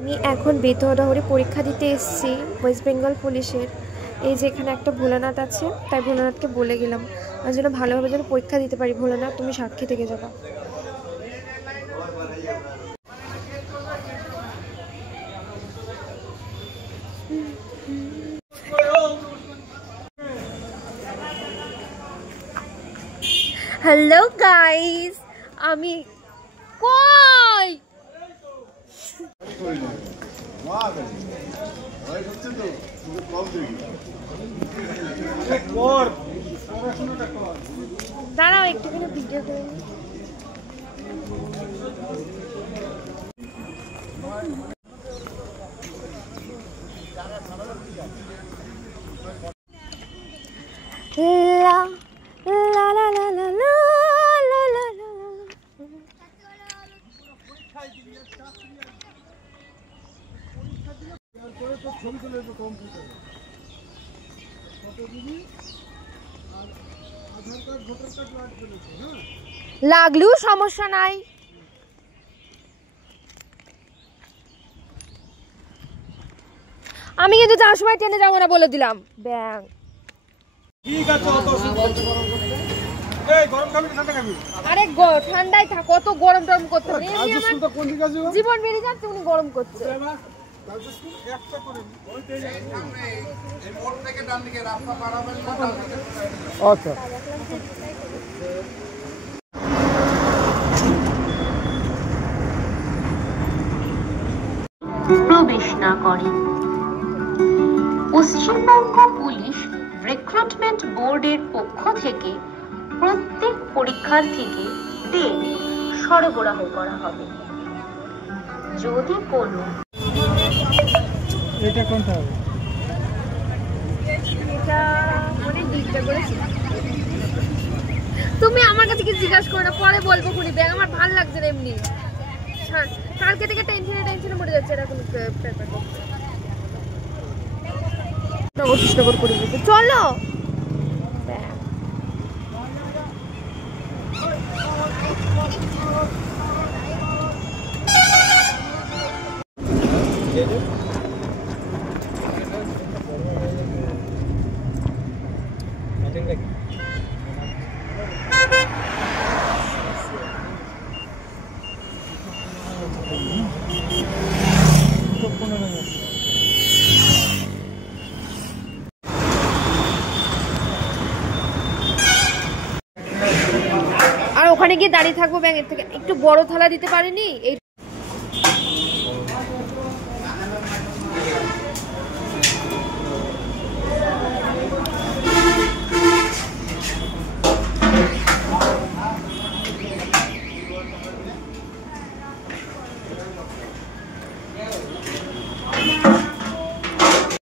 আমি এখন বেতহরে পরীক্ষা দিতে এসেছি ওয়েস্ট বেঙ্গল পুলিশের। এই যে এখানে একটা ভোলানাথ আছে, তাই ভোলানাথকে বলে গেলাম আর যেন ভালোভাবে যেন পরীক্ষা দিতে পারি। ভোলানাথ তুমি সাক্ষী থেকে যাবা। হ্যালো গাইস, আমি কই দাঁড়াও একটুখানি ভিডিও করে নিই। লা লা লা লা লা লা লা লা। লাগলেও সমস্যা নাই। আমি কিন্তু যাওয়ার সময় ট্রেনে যাবো না বলে দিলাম। ব্যাং ঠিক আছে। আরে ঠান্ডায় থাক, কত গরম টরম করতে হবে। জীবন বেরিয়ে যাচ্ছে, উনি গরম করছে। আচ্ছা প্রবেশ না করে। পশ্চিমবঙ্গ পুলিশ রিক্রুটমেন্ট বোর্ডের পক্ষ থেকে প্রত্যেক পরীক্ষার্থীকে তেল সরবরাহ করা হবে। যদি কোনো এটা কোনটা হবে? এটা মানে ডিপটা করেছি। তুমি আমার কাছে কি জিজ্ঞাসা করো না, পরে বলবো খুনি। ব্যাগ আমার ভালো লাগছে না এমনি। কালকে থেকে টেনশনে মরে যাচ্ছে এরকম পেপার করতে। নগর করে দিতে চলো। আর ওখানে গিয়ে দাঁড়িয়ে থাকবো। ব্যাঙের থেকে একটু বড় থালা দিতে পারেনি।